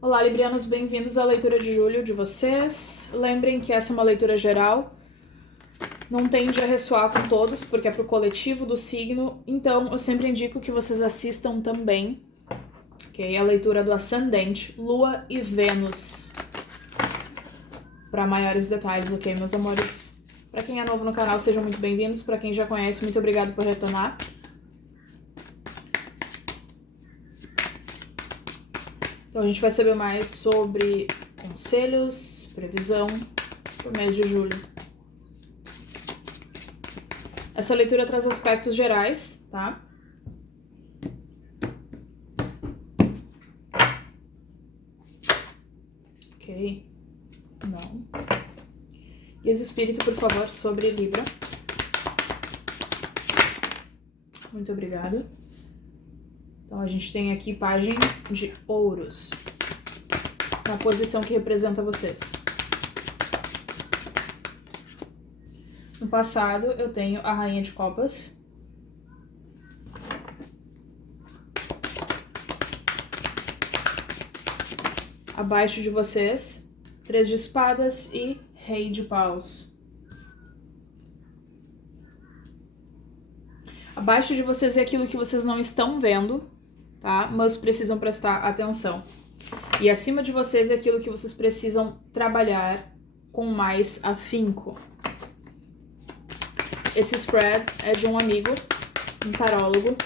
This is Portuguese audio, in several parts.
Olá, librianos, bem-vindos à leitura de julho de vocês. Lembrem que essa é uma leitura geral, não tende a ressoar com todos, porque é pro coletivo do signo, então eu sempre indico que vocês assistam também, ok? A leitura do ascendente, Lua e Vênus, para maiores detalhes, ok, meus amores? Para quem é novo no canal, sejam muito bem-vindos. Para quem já conhece, muito obrigado por retornar. Então a gente vai saber mais sobre conselhos, previsão pro mês de julho. Essa leitura traz aspectos gerais, tá? Ok. Não. Guias espírito, por favor, sobre Libra. Muito obrigada. Então a gente tem aqui página de ouros, na posição que representa vocês. No passado eu tenho a Rainha de Copas. Abaixo de vocês, 3 de espadas e Rei de Paus. Abaixo de vocês é aquilo que vocês não estão vendo, tá? Mas precisam prestar atenção. E acima de vocês é aquilo que vocês precisam trabalhar com mais afinco. Esse spread é de um amigo, um tarólogo,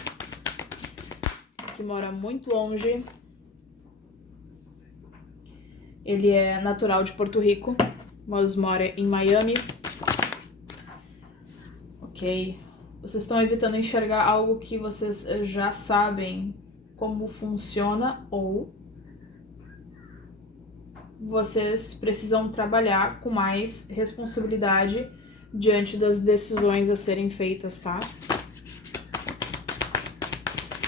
que mora muito longe. Ele é natural de Porto Rico, mas mora em Miami. Ok. Vocês estão evitando enxergar algo que vocês já sabem como funciona, ou vocês precisam trabalhar com mais responsabilidade diante das decisões a serem feitas, tá?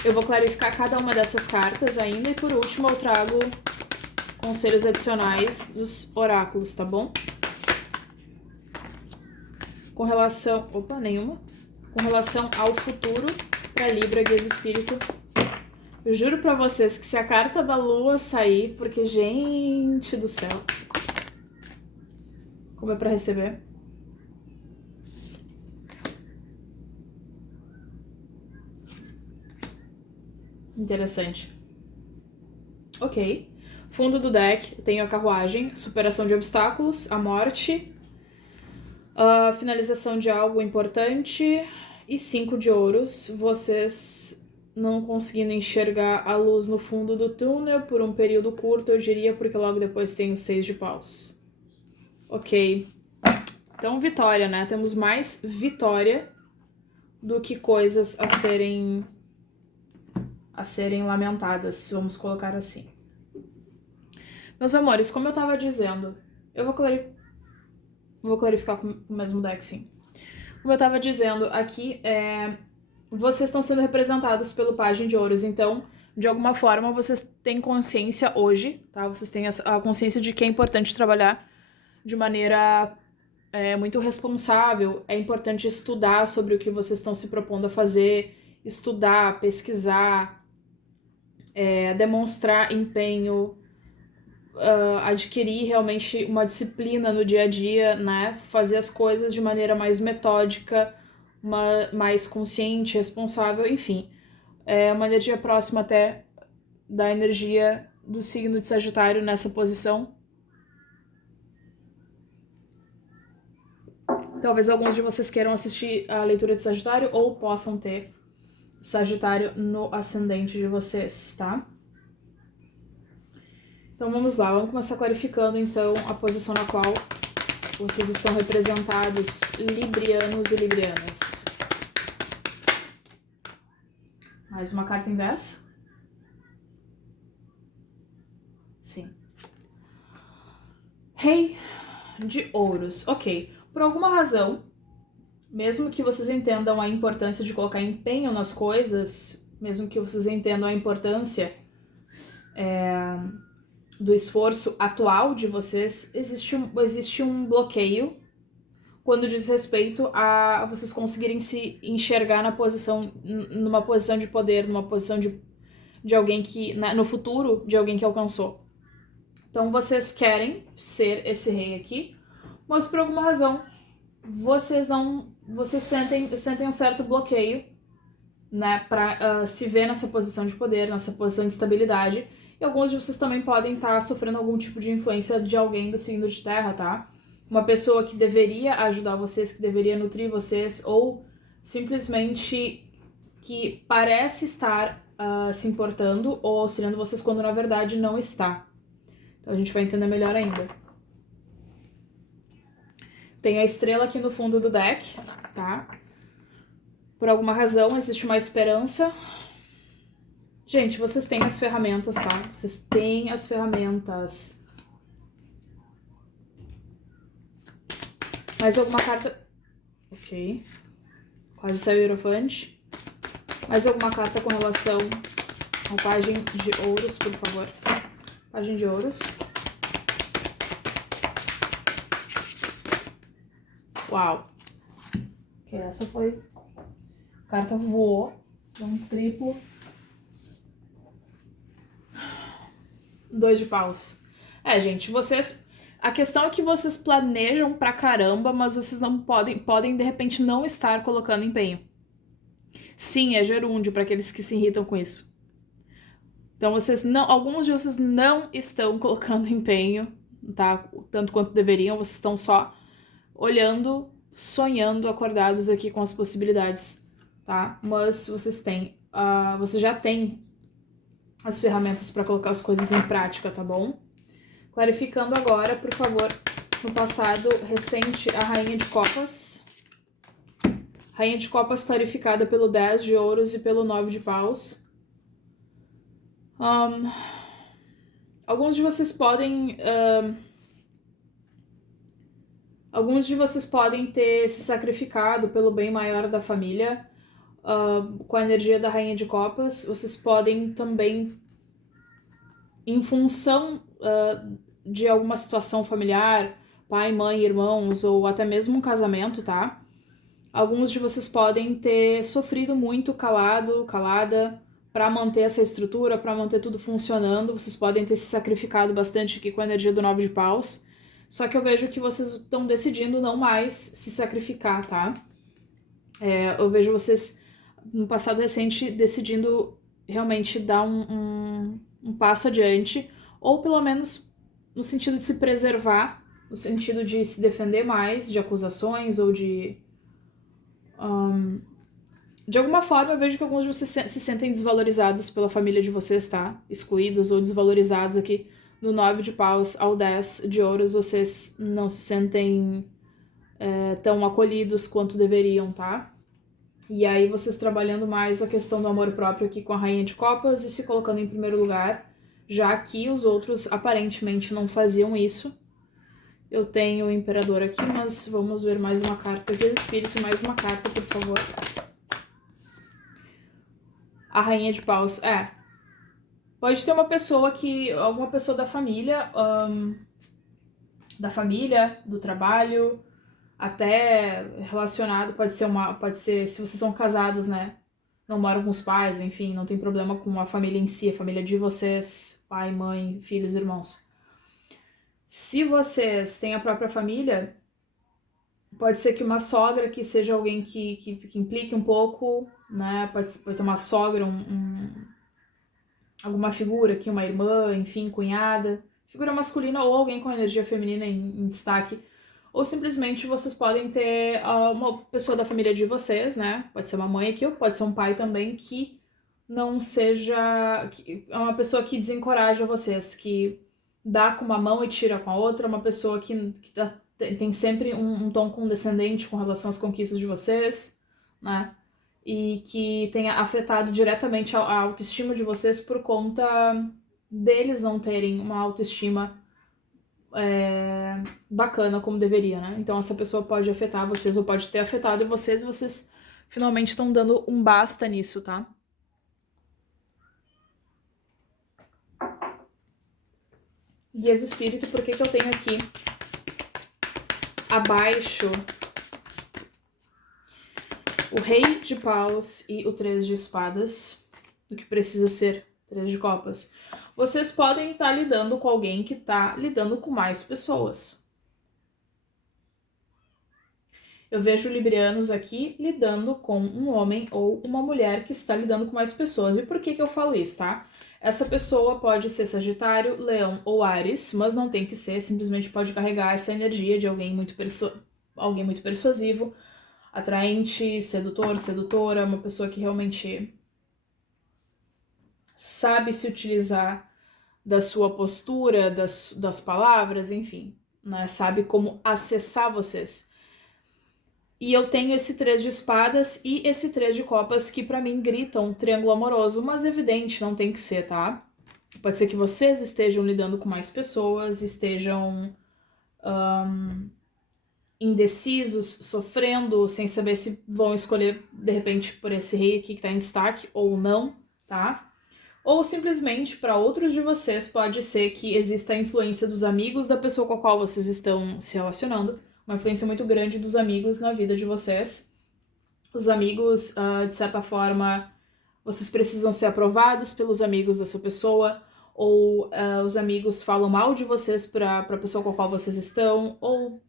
Eu vou clarificar cada uma dessas cartas ainda e por último eu trago conselhos adicionais dos oráculos, tá bom? Com relação... Opa, nenhuma. Com relação ao futuro para Libra, guias espírito, eu juro pra vocês que se a carta da Lua sair, porque, gente do céu, como é pra receber? Interessante. Ok. Fundo do deck, tenho a carruagem, superação de obstáculos, a morte, a finalização de algo importante e 5 de ouros. Vocês não conseguindo enxergar a luz no fundo do túnel por um período curto, eu diria, porque logo depois tem o 6 de paus. Ok. Então, vitória, né? Temos mais vitória do que coisas a serem lamentadas, vamos colocar assim. Meus amores, como eu tava dizendo, eu vou clarificar com o mesmo deck, sim. Como eu tava dizendo, aqui vocês estão sendo representados pelo Pajem de Ouros, então, de alguma forma, vocês têm consciência hoje, tá? Vocês têm a consciência de que é importante trabalhar de maneira muito responsável. É importante estudar sobre o que vocês estão se propondo a fazer, estudar, pesquisar, demonstrar empenho, adquirir realmente uma disciplina no dia a dia, né? Fazer as coisas de maneira mais metódica, mais consciente, responsável, enfim. É uma energia próxima até da energia do signo de Sagitário nessa posição. Talvez alguns de vocês queiram assistir a leitura de Sagitário ou possam ter Sagitário no ascendente de vocês, tá? Então vamos lá, vamos começar clarificando então a posição na qual vocês estão representados, librianos e librianas. Mais uma carta inversa? Sim. Rei de Ouros. Ok. Por alguma razão, mesmo que vocês entendam a importância de colocar empenho nas coisas, mesmo que vocês entendam a importância do esforço atual de vocês, existe um bloqueio quando diz respeito a vocês conseguirem se enxergar numa posição de poder, numa posição de alguém que, no futuro, de alguém que alcançou. Então, vocês querem ser esse rei aqui, mas por alguma razão, vocês sentem um certo bloqueio, né, pra se ver nessa posição de poder, nessa posição de estabilidade. E alguns de vocês também podem estar sofrendo algum tipo de influência de alguém do signo de terra, tá? Uma pessoa que deveria ajudar vocês, que deveria nutrir vocês, ou simplesmente que parece estar se importando ou auxiliando vocês quando na verdade não está. Então a gente vai entender melhor ainda. Tem a estrela aqui no fundo do deck, tá? Por alguma razão existe uma esperança. Gente, vocês têm as ferramentas, tá? Vocês têm as ferramentas. Mais alguma carta... Ok. Quase saiu o Hierofante. Mais alguma carta com relação ao Pagem de Ouros, por favor. Pagem de Ouros. Uau. Ok, essa foi... A carta voou. Deu um triplo. 2 de paus. Gente, vocês... A questão é que vocês planejam pra caramba, mas vocês não podem de repente não estar colocando empenho. Sim, é gerúndio para aqueles que se irritam com isso. Então alguns de vocês não estão colocando empenho, tá? Tanto quanto deveriam, vocês estão só olhando, sonhando, acordados aqui com as possibilidades, tá? Mas vocês já têm as ferramentas para colocar as coisas em prática, tá bom? Clarificando agora, por favor, no passado recente, a Rainha de Copas. Rainha de Copas clarificada pelo 10 de ouros e pelo 9 de paus. Alguns de vocês podem... alguns de vocês podem ter se sacrificado pelo bem maior da família. Com a energia da Rainha de Copas. Vocês podem também, em função de alguma situação familiar, pai, mãe, irmãos, ou até mesmo um casamento, tá? Alguns de vocês podem ter sofrido muito calada, para manter essa estrutura, para manter tudo funcionando. Vocês podem ter se sacrificado bastante aqui com a energia do 9 de paus. Só que eu vejo que vocês estão decidindo não mais se sacrificar, tá? Eu vejo vocês, no passado recente, decidindo realmente dar um passo adiante, ou pelo menos no sentido de se preservar, no sentido de se defender mais de acusações ou de alguma forma eu vejo que alguns de vocês se sentem desvalorizados pela família de vocês, tá? Excluídos ou desvalorizados aqui. No 9 de paus ao 10 de ouros, vocês não se sentem tão acolhidos quanto deveriam, tá? E aí vocês trabalhando mais a questão do amor próprio aqui com a Rainha de Copas e se colocando em primeiro lugar, já que os outros aparentemente não faziam isso. Eu tenho o Imperador aqui, mas vamos ver mais uma carta. Espírito, mais uma carta, por favor. A Rainha de Paus. Pode ter uma pessoa alguma pessoa da família, do trabalho, até relacionado, pode ser, se vocês são casados, né? Não moram com os pais, enfim, não tem problema com a família em si, a família de vocês, pai, mãe, filhos, irmãos. Se vocês têm a própria família, pode ser que uma sogra que seja alguém que implique um pouco, né? Pode ter uma sogra, alguma figura aqui, uma irmã, enfim, cunhada, figura masculina ou alguém com energia feminina em destaque. Ou simplesmente vocês podem ter uma pessoa da família de vocês, né? Pode ser uma mãe aqui ou pode ser um pai também que não seja... é uma pessoa que desencoraja vocês, que dá com uma mão e tira com a outra, uma pessoa que tem sempre um tom condescendente com relação às conquistas de vocês, né? E que tenha afetado diretamente a autoestima de vocês por conta deles não terem uma autoestima bacana como deveria, né? Então essa pessoa pode afetar vocês ou pode ter afetado vocês e vocês finalmente estão dando um basta nisso, tá? Guias do Espírito, por que eu tenho aqui abaixo o Rei de Paus e o 3 de Espadas, do que precisa ser 3 de Copas? Vocês podem estar lidando com alguém que está lidando com mais pessoas. Eu vejo librianos aqui lidando com um homem ou uma mulher que está lidando com mais pessoas. E por que eu falo isso, tá? Essa pessoa pode ser Sagitário, Leão ou Áries, mas não tem que ser, simplesmente pode carregar essa energia de alguém muito persuasivo, atraente, sedutor, sedutora, uma pessoa que realmente sabe se utilizar da sua postura, das palavras, enfim, né? Sabe como acessar vocês. E eu tenho esse 3 de espadas e esse 3 de copas que pra mim gritam triângulo amoroso, mas evidente, não tem que ser, tá? Pode ser que vocês estejam lidando com mais pessoas, estejam indecisos, sofrendo, sem saber se vão escolher, de repente, por esse rei aqui que tá em destaque ou não, tá? Ou simplesmente, para outros de vocês, pode ser que exista a influência dos amigos da pessoa com a qual vocês estão se relacionando, uma influência muito grande dos amigos na vida de vocês. Os amigos, de certa forma, vocês precisam ser aprovados pelos amigos dessa pessoa, ou os amigos falam mal de vocês para a pessoa com a qual vocês estão, ou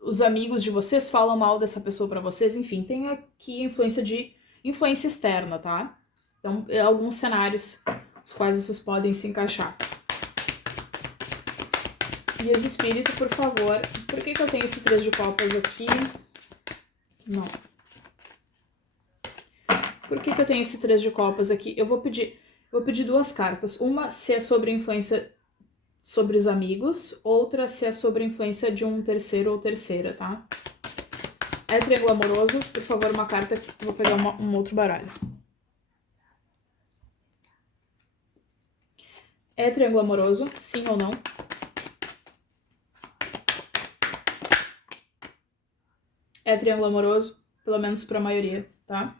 os amigos de vocês falam mal dessa pessoa para vocês, enfim, tem aqui influência externa, tá? Então, alguns cenários os quais vocês podem se encaixar. Guias de espírito, por favor. Por que eu tenho esse 3 de copas aqui? Não. Por que eu tenho esse 3 de copas aqui? Eu vou pedir 2 cartas. Uma se é sobre influência sobre os amigos, outra se é sobre influência de um terceiro ou terceira, tá? É triângulo amoroso? Por favor, uma carta. Eu vou pegar um outro baralho. É triângulo amoroso? Sim ou não? É triângulo amoroso, pelo menos para a maioria, tá?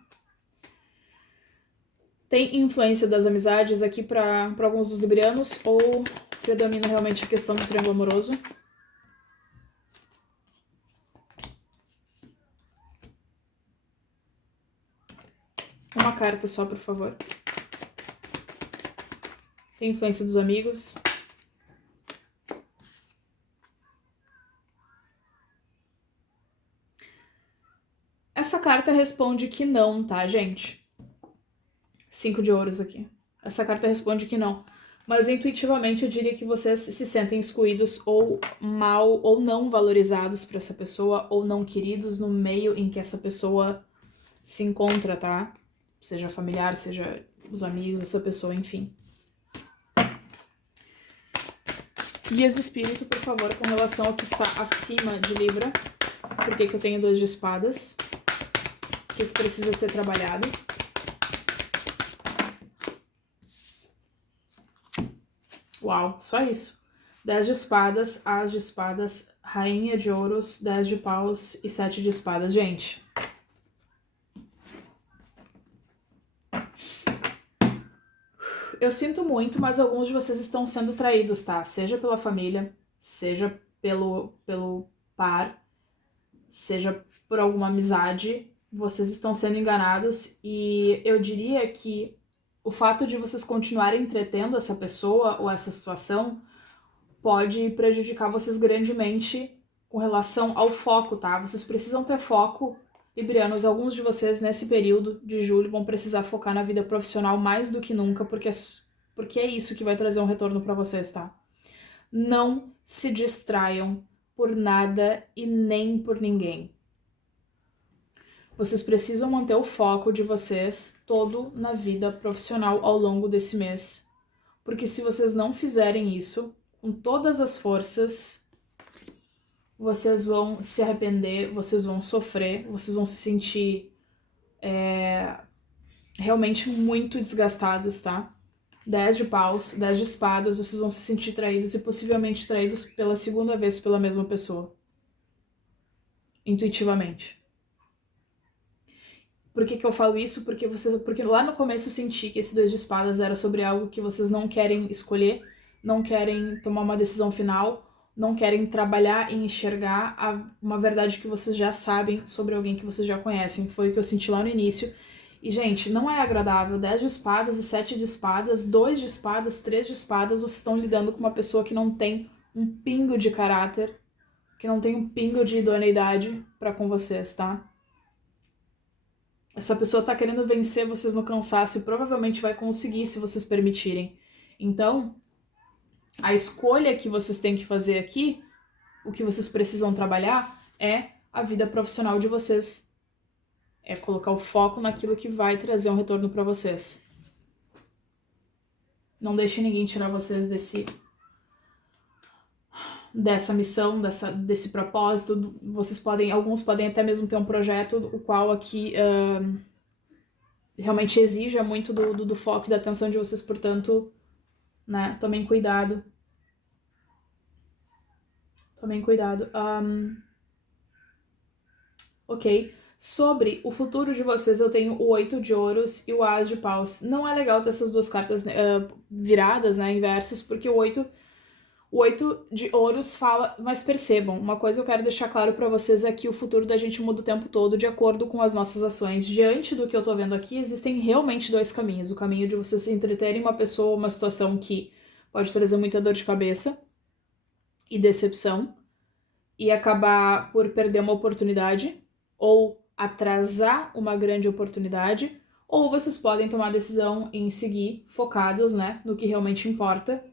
Tem influência das amizades aqui para alguns dos librianos ou predomina realmente a questão do triângulo amoroso? Uma carta só, por favor. Tem influência dos amigos. Essa carta responde que não, tá, gente? 5 de ouros aqui. Essa carta responde que não. Mas intuitivamente eu diria que vocês se sentem excluídos ou mal ou não valorizados por essa pessoa ou não queridos no meio em que essa pessoa se encontra, tá? Seja familiar, seja os amigos dessa pessoa, enfim. Guias de espírito, por favor, com relação ao que está acima de Libra. Por que eu tenho 2 de espadas? O que precisa ser trabalhado? Uau, só isso. 10 de espadas, As de espadas, Rainha de ouros, 10 de paus e 7 de espadas. Gente, eu sinto muito, mas alguns de vocês estão sendo traídos, tá? Seja pela família, seja pelo par, seja por alguma amizade, vocês estão sendo enganados e eu diria que o fato de vocês continuarem entretendo essa pessoa ou essa situação pode prejudicar vocês grandemente com relação ao foco, tá? Vocês precisam ter foco, librianos. Alguns de vocês nesse período de julho vão precisar focar na vida profissional mais do que nunca, porque é isso que vai trazer um retorno para vocês, tá? Não se distraiam por nada e nem por ninguém. Vocês precisam manter o foco de vocês todo na vida profissional ao longo desse mês. Porque se vocês não fizerem isso, com todas as forças, vocês vão se arrepender, vocês vão sofrer, vocês vão se sentir realmente muito desgastados, tá? 10 de paus, 10 de espadas, vocês vão se sentir traídos e possivelmente traídos pela segunda vez pela mesma pessoa. Intuitivamente. Por que eu falo isso? Porque lá no começo eu senti que esse 2 de espadas era sobre algo que vocês não querem escolher, não querem tomar uma decisão final, não querem trabalhar e enxergar uma verdade que vocês já sabem sobre alguém que vocês já conhecem. Foi o que eu senti lá no início. E, gente, não é agradável. 10 de espadas e 7 de espadas, 2 de espadas, 3 de espadas, vocês estão lidando com uma pessoa que não tem um pingo de caráter, que não tem um pingo de idoneidade pra com vocês, tá? Essa pessoa tá querendo vencer vocês no cansaço e provavelmente vai conseguir se vocês permitirem. Então, a escolha que vocês têm que fazer aqui, o que vocês precisam trabalhar, é a vida profissional de vocês. É colocar o foco naquilo que vai trazer um retorno pra vocês. Não deixe ninguém tirar vocês dessa missão, desse propósito. Alguns podem até mesmo ter um projeto, o qual aqui realmente exija muito do foco e da atenção de vocês, portanto, né, tomem cuidado. Tomem cuidado. Ok. Sobre o futuro de vocês, eu tenho o 8 de ouros e o as de paus. Não é legal ter essas duas cartas viradas, né, inversas, porque o 8 de ouros fala... Mas percebam, uma coisa eu quero deixar claro pra vocês é que o futuro da gente muda o tempo todo de acordo com as nossas ações. Diante do que eu tô vendo aqui, existem realmente dois caminhos. O caminho de vocês entreterem uma pessoa ou uma situação que pode trazer muita dor de cabeça e decepção e acabar por perder uma oportunidade ou atrasar uma grande oportunidade, ou vocês podem tomar a decisão em seguir focados, né, no que realmente importa.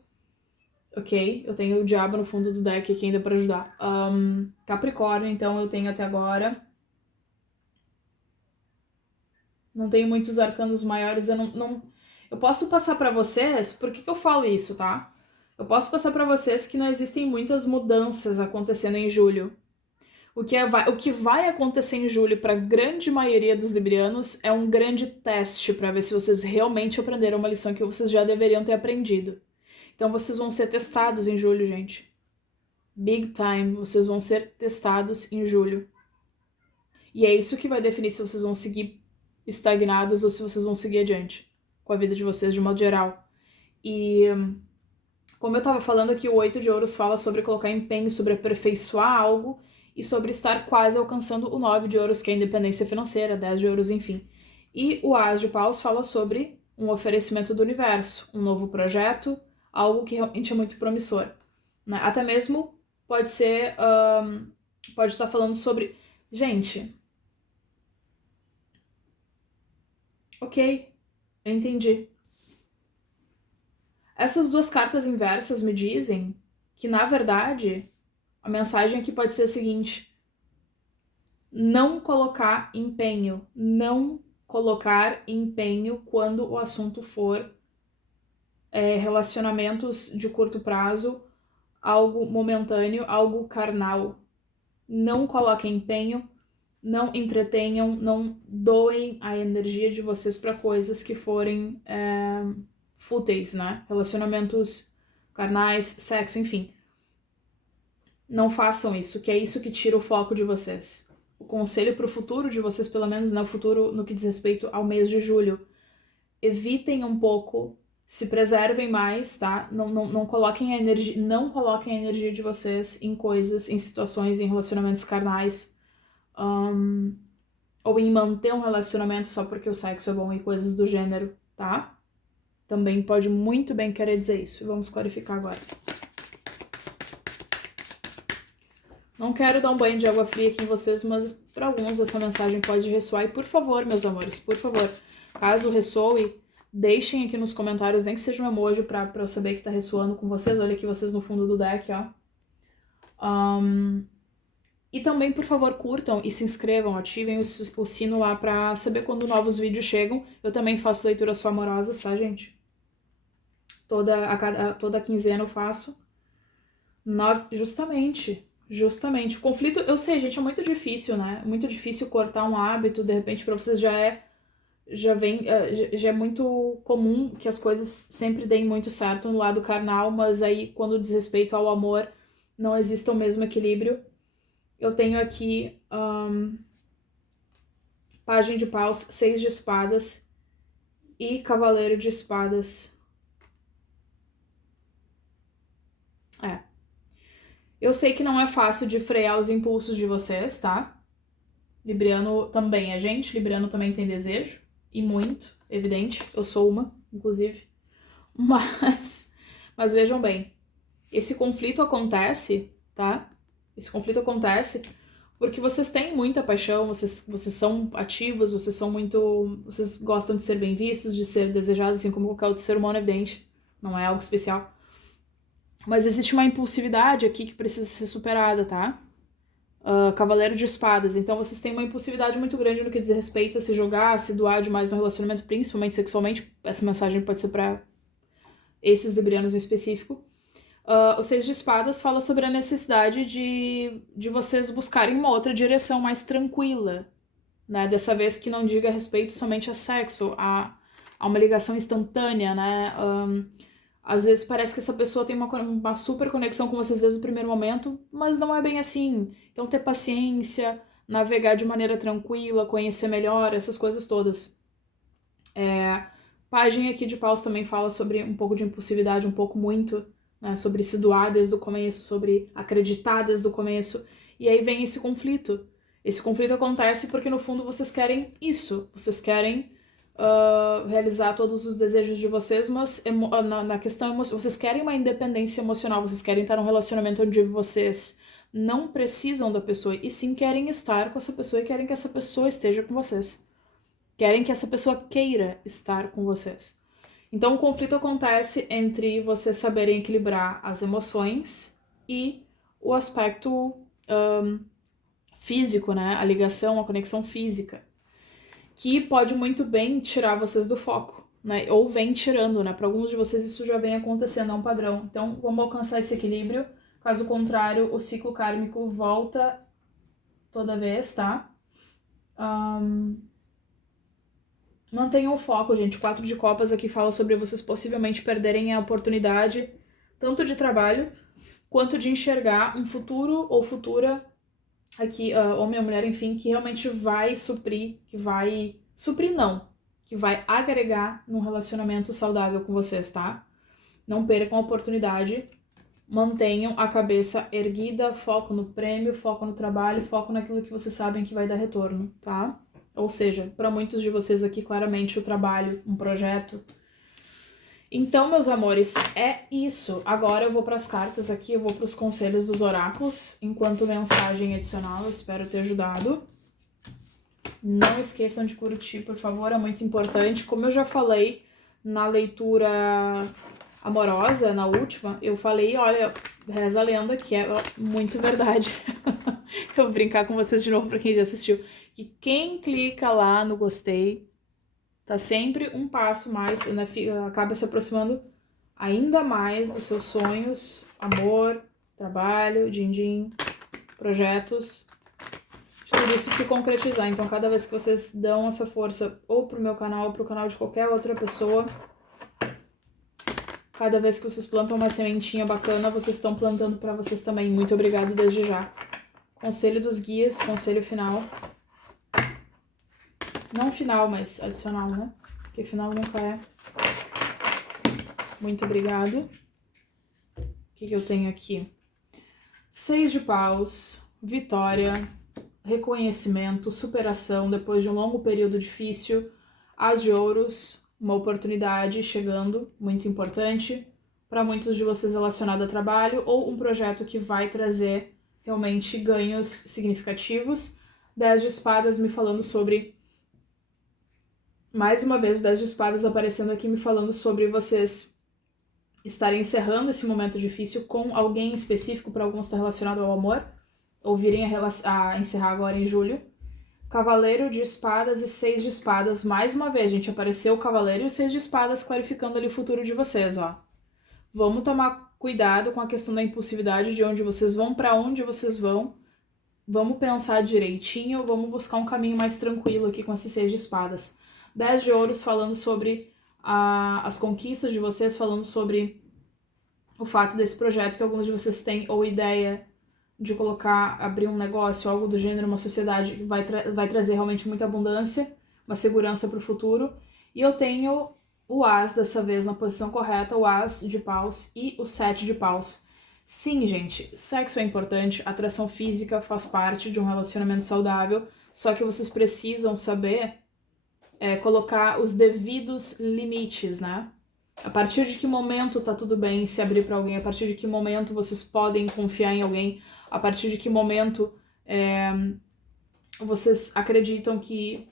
Ok? Eu tenho o diabo no fundo do deck aqui ainda pra ajudar. Capricórnio, então, eu tenho até agora. Não tenho muitos arcanos maiores, eu posso passar pra vocês, por que eu falo isso, tá? Eu posso passar pra vocês que não existem muitas mudanças acontecendo em julho. O que vai acontecer em julho para a grande maioria dos librianos é um grande teste para ver se vocês realmente aprenderam uma lição que vocês já deveriam ter aprendido. Então vocês vão ser testados em julho, gente. Big time, vocês vão ser testados em julho. E é isso que vai definir se vocês vão seguir estagnados ou se vocês vão seguir adiante com a vida de vocês de modo geral. E como eu estava falando aqui, o 8 de ouros fala sobre colocar empenho, sobre aperfeiçoar algo e sobre estar quase alcançando o 9 de ouros, que é a independência financeira, 10 de ouros, enfim. E o as de paus fala sobre um oferecimento do universo, um novo projeto, algo que realmente é muito promissor. Né? Até mesmo pode ser... pode estar falando sobre... Gente... Ok, eu entendi. Essas duas cartas inversas me dizem que, na verdade, a mensagem aqui pode ser a seguinte: não colocar empenho, não colocar empenho quando o assunto for relacionamentos de curto prazo, algo momentâneo, algo carnal. Não coloquem empenho, não entretenham, não doem a energia de vocês para coisas que forem fúteis, né? Relacionamentos carnais, sexo, enfim. Não façam isso, que é isso que tira o foco de vocês. O conselho para o futuro de vocês, pelo menos no futuro, no que diz respeito ao mês de julho, evitem um pouco, se preservem mais, tá? Não coloquem a energia de vocês em coisas, em situações, em relacionamentos carnais, ou em manter um relacionamento só porque o sexo é bom e coisas do gênero, tá? Também pode muito bem querer dizer isso. Vamos clarificar agora. Não quero dar um banho de água fria aqui em vocês, mas para alguns essa mensagem pode ressoar. E por favor, meus amores, por favor, caso ressoe, deixem aqui nos comentários, nem que seja um emoji pra eu saber que tá ressoando com vocês. Olha aqui vocês no fundo do deck, ó. E também, por favor, curtam e se inscrevam, ativem o sino lá pra saber quando novos vídeos chegam. Eu também faço leituras só amorosas, tá, gente? Toda quinzena eu faço. Justamente. O conflito, eu sei, gente, é muito difícil, né? Muito difícil cortar um hábito, de repente pra vocês já é muito comum que as coisas sempre deem muito certo no lado carnal, mas aí quando diz respeito ao amor, não existe o mesmo equilíbrio. Eu tenho aqui Pajem de Paus, 6 de espadas e Cavaleiro de espadas. Eu sei que não é fácil de frear os impulsos de vocês, tá? Libriano também é gente, Libriano também tem desejo. e muito, evidente. Eu sou uma, inclusive. Mas vejam bem, esse conflito acontece, tá? Esse conflito acontece porque vocês têm muita paixão, vocês são ativos, vocês gostam de ser bem vistos, de ser desejados, assim como qualquer outro ser humano, evidente. Não é algo especial. Mas existe uma impulsividade aqui que precisa ser superada, tá? Cavaleiro de espadas. Então vocês têm uma impulsividade muito grande no que diz respeito a se jogar, a se doar demais no relacionamento, principalmente sexualmente. Essa mensagem pode ser pra esses librianos em específico. O Seis de Espadas fala sobre a necessidade de vocês buscarem uma outra direção mais tranquila, né? Dessa vez que não diga respeito somente a sexo, a uma ligação instantânea, né? Às vezes parece que essa pessoa tem uma super conexão com vocês desde o primeiro momento, mas não é bem assim. Então ter paciência, navegar de maneira tranquila, conhecer melhor, essas coisas todas. Página aqui de Paus também fala sobre um pouco de impulsividade, um pouco muito, né? Sobre se doar desde o começo, sobre acreditar desde o começo. E aí vem esse conflito. Esse conflito acontece porque no fundo vocês querem isso. Vocês querem realizar todos os desejos de vocês, mas na questão vocês querem uma independência emocional, vocês querem estar num relacionamento onde vocês não precisam da pessoa, e sim querem estar com essa pessoa e querem que essa pessoa esteja com vocês. Querem que essa pessoa queira estar com vocês. Então o conflito acontece entre vocês saberem equilibrar as emoções e o aspecto físico, né? A ligação, a conexão física, que pode muito bem tirar vocês do foco, né? Ou vem tirando, né? Para alguns de vocês isso já vem acontecendo, é um padrão. Então vamos alcançar esse equilíbrio. Caso contrário, o ciclo kármico volta toda vez, tá? Mantenham o foco, gente. 4 de copas aqui fala sobre vocês possivelmente perderem a oportunidade tanto de trabalho quanto de enxergar um futuro ou futura aqui, homem ou mulher, enfim, que realmente vai suprir, que vai agregar num relacionamento saudável com vocês, tá? Não percam a oportunidade, mantenham a cabeça erguida, foco no prêmio, foco no trabalho, foco naquilo que vocês sabem que vai dar retorno, tá? Ou seja, para muitos de vocês aqui, claramente, o trabalho, um projeto. Então, meus amores, é isso. Agora eu vou para as cartas aqui, eu vou para os conselhos dos oráculos, enquanto mensagem adicional, eu espero ter ajudado. Não esqueçam de curtir, por favor, é muito importante. Como eu já falei na leitura amorosa, na última, eu falei, olha, reza a lenda, que é muito verdade. Eu vou brincar com vocês de novo para quem já assistiu. Que quem clica lá no gostei tá sempre um passo mais, né, acaba se aproximando ainda mais dos seus sonhos, amor, trabalho, din-din, projetos, de tudo isso se concretizar. Então, cada vez que vocês dão essa força ou pro meu canal ou pro canal de qualquer outra pessoa, cada vez que vocês plantam uma sementinha bacana, vocês estão plantando para vocês também. Muito obrigado desde já. Conselho dos guias, conselho final. Não final, mas adicional, né? Porque final nunca é. Muito obrigado. O que eu tenho aqui? 6 de paus, vitória, reconhecimento, superação depois de um longo período difícil. As de ouros, uma oportunidade chegando, muito importante. Para muitos de vocês relacionado a trabalho ou um projeto que vai trazer realmente ganhos significativos. 10 de espadas me falando sobre... Mais uma vez, o 10 de espadas aparecendo aqui me falando sobre vocês estarem encerrando esse momento difícil com alguém específico, para alguns está relacionado ao amor, ou virem a encerrar agora em julho. Cavaleiro de espadas e 6 de espadas, mais uma vez, gente, apareceu o cavaleiro e o 6 de espadas clarificando ali o futuro de vocês, ó. Vamos tomar cuidado com a questão da impulsividade, de onde vocês vão, para onde vocês vão. Vamos pensar direitinho, vamos buscar um caminho mais tranquilo aqui com esses 6 de espadas. 10 de ouros falando sobre as conquistas de vocês, falando sobre o fato desse projeto que alguns de vocês têm, ou ideia de colocar, abrir um negócio, algo do gênero, uma sociedade que vai trazer realmente muita abundância, uma segurança para o futuro. E eu tenho o As dessa vez na posição correta, o As de paus e o 7 de paus. Sim, gente, sexo é importante, atração física faz parte de um relacionamento saudável, só que vocês precisam saber colocar os devidos limites, né? A partir de que momento tá tudo bem se abrir para alguém, a partir de que momento vocês podem confiar em alguém, a partir de que momento vocês acreditam que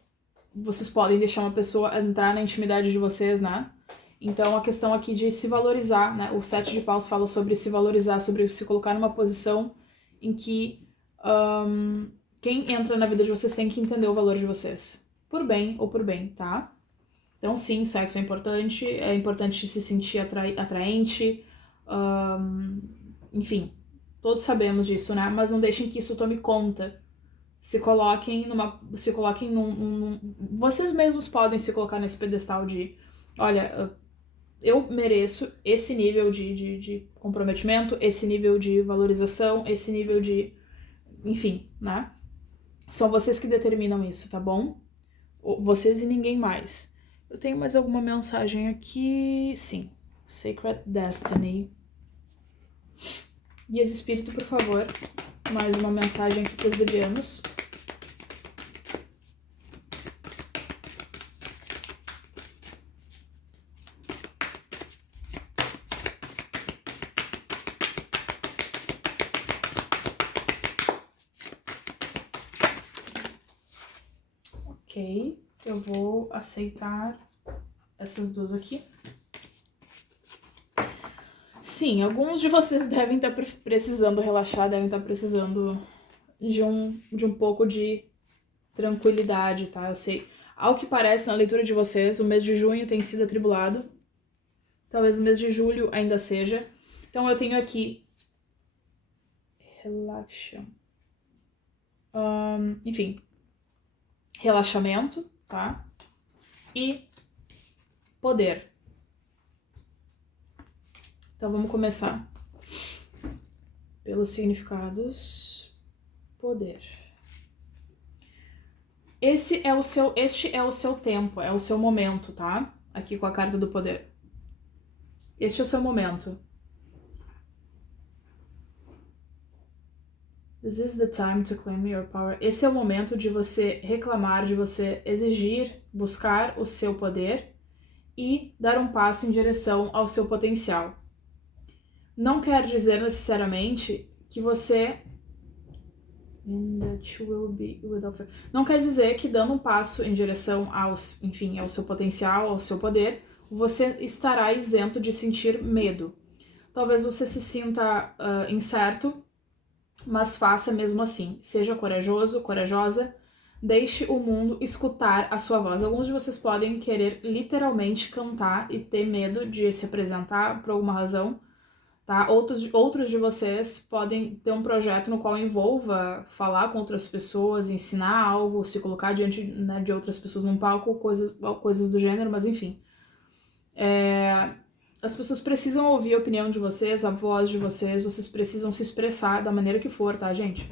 vocês podem deixar uma pessoa entrar na intimidade de vocês, né? Então, a questão aqui de se valorizar, né? O 7 de paus fala sobre se valorizar, sobre se colocar numa posição em que quem entra na vida de vocês tem que entender o valor de vocês. Por bem ou por bem, tá? Então, sim, sexo é importante se sentir atraente, enfim, todos sabemos disso, né? Mas não deixem que isso tome conta. Se coloquem vocês mesmos podem se colocar nesse pedestal de, olha, eu mereço esse nível de comprometimento, esse nível de valorização, esse nível de, enfim, né? São vocês que determinam isso, tá bom? Vocês e ninguém mais. Eu tenho mais alguma mensagem aqui? Sim. Sacred Destiny. Guias Espírito, por favor. Mais uma mensagem aqui para os librianos. Ok. Eu vou aceitar essas duas aqui. Sim, alguns de vocês devem estar precisando relaxar, devem estar precisando de um pouco de tranquilidade, tá? Eu sei. Ao que parece, na leitura de vocês, o mês de junho tem sido atribulado. Talvez o mês de julho ainda seja. Então eu tenho aqui... Relaxa. Enfim. Relaxamento, tá? E poder. Então vamos começar pelos significados. Poder. Este é o seu tempo, é o seu momento, tá? Aqui com a carta do poder. Este é o seu momento. This is the time to claim your power. Esse é o momento de você reclamar, de você exigir, buscar o seu poder e dar um passo em direção ao seu potencial. Não quer dizer necessariamente que você... Não quer dizer que dando um passo em direção ao seu potencial, ao seu poder, você estará isento de sentir medo. Talvez você se sinta incerto, mas faça mesmo assim. Seja corajoso, corajosa, deixe o mundo escutar a sua voz. Alguns de vocês podem querer literalmente cantar e ter medo de se apresentar por alguma razão, tá? Outros de vocês podem ter um projeto no qual envolva falar com outras pessoas, ensinar algo, se colocar diante, né, de outras pessoas num palco, coisas do gênero, mas enfim. As pessoas precisam ouvir a opinião de vocês, a voz de vocês precisam se expressar da maneira que for, tá, gente?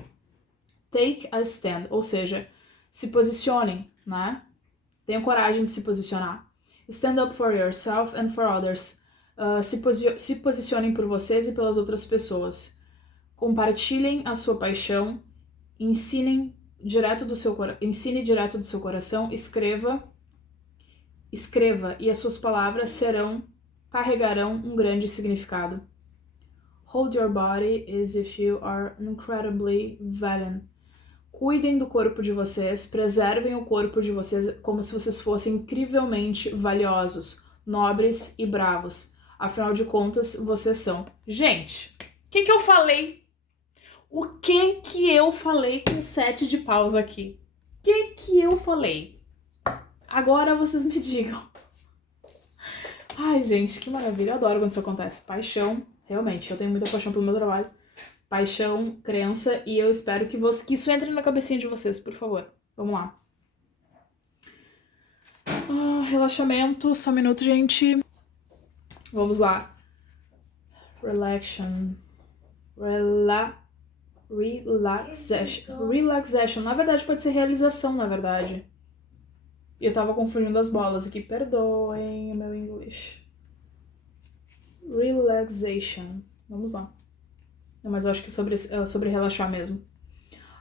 Take a stand, ou seja, se posicionem, né? Tenham coragem de se posicionar. Stand up for yourself and for others. Se posicionem por vocês e pelas outras pessoas. Compartilhem a sua paixão, ensine direto do seu coração, escreva e as suas palavras carregarão um grande significado. Hold your body as if you are incredibly valiant. Cuidem do corpo de vocês, preservem o corpo de vocês como se vocês fossem incrivelmente valiosos, nobres e bravos. Afinal de contas, vocês são. Gente, o que eu falei? O que eu falei com 7 de paus aqui? O que eu falei? Agora vocês me digam. Ai, gente, que maravilha. Eu adoro quando isso acontece. Paixão, realmente. Eu tenho muita paixão pelo meu trabalho. Paixão, crença, e eu espero que isso entre na cabecinha de vocês, por favor. Vamos lá. Relaxamento, só um minuto, gente. Vamos lá. Relaxation. Relaxation. Na verdade, pode ser realização, na verdade. E eu tava confundindo as bolas aqui. Perdoem o meu inglês. Relaxation. Vamos lá. Não, mas eu acho que é sobre relaxar mesmo.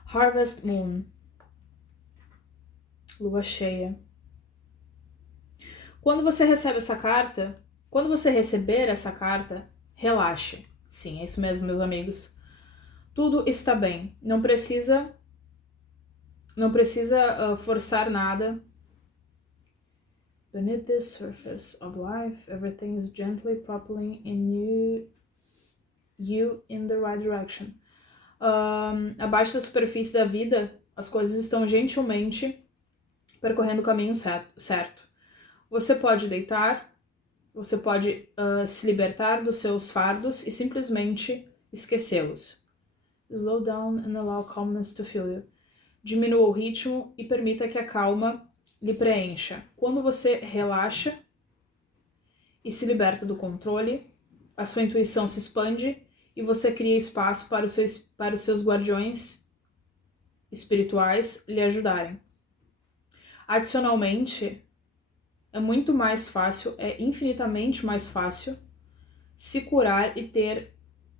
Harvest Moon. Lua cheia. Quando você recebe essa carta, quando você receber essa carta, relaxe. Sim, é isso mesmo, meus amigos. Tudo está bem. Não precisa forçar nada. Beneath the surface of life, everything is gently propelling you in the right direction. Abaixo da superfície da vida, as coisas estão gentilmente percorrendo o caminho certo. Você pode deitar, você pode se libertar dos seus fardos e simplesmente esquecê-los. Slow down and allow calmness to fill you. Diminua o ritmo e permita que a calma lhe preencha. Quando você relaxa e se liberta do controle, a sua intuição se expande e você cria espaço para os seus guardiões espirituais lhe ajudarem. Adicionalmente, é muito mais fácil, é infinitamente mais fácil se curar e ter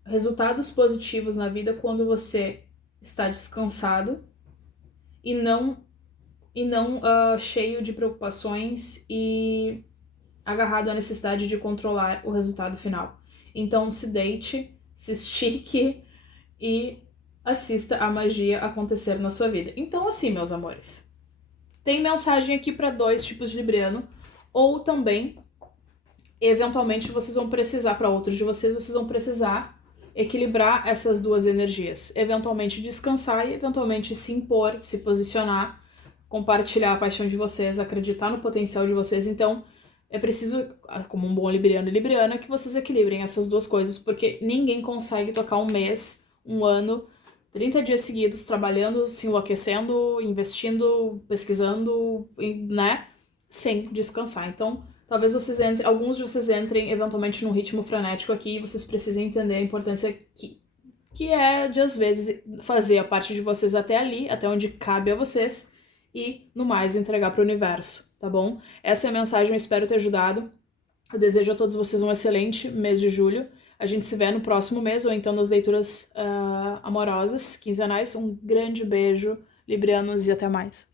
resultados positivos na vida quando você está descansado e não cheio de preocupações e agarrado à necessidade de controlar o resultado final. Então se deite, se estique e assista a magia acontecer na sua vida. Então assim, meus amores, tem mensagem aqui para 2 tipos de libriano, ou também, eventualmente, vocês vão precisar, para outros de vocês vão precisar equilibrar essas 2 energias. Eventualmente descansar e eventualmente se impor, se posicionar, compartilhar a paixão de vocês, acreditar no potencial de vocês. Então, é preciso, como um bom libriano e libriana, que vocês equilibrem essas 2 coisas, porque ninguém consegue tocar um mês, um ano, 30 dias seguidos, trabalhando, se enlouquecendo, investindo, pesquisando, né? Sem descansar. Então, talvez alguns de vocês entrem eventualmente num ritmo frenético aqui e vocês precisem entender a importância que é de, às vezes, fazer a parte de vocês até ali, até onde cabe a vocês, e, no mais, entregar para o universo, tá bom? Essa é a mensagem, eu espero ter ajudado. Eu desejo a todos vocês um excelente mês de julho. A gente se vê no próximo mês, ou então nas leituras amorosas, quinzenais. Um grande beijo, librianos, e até mais.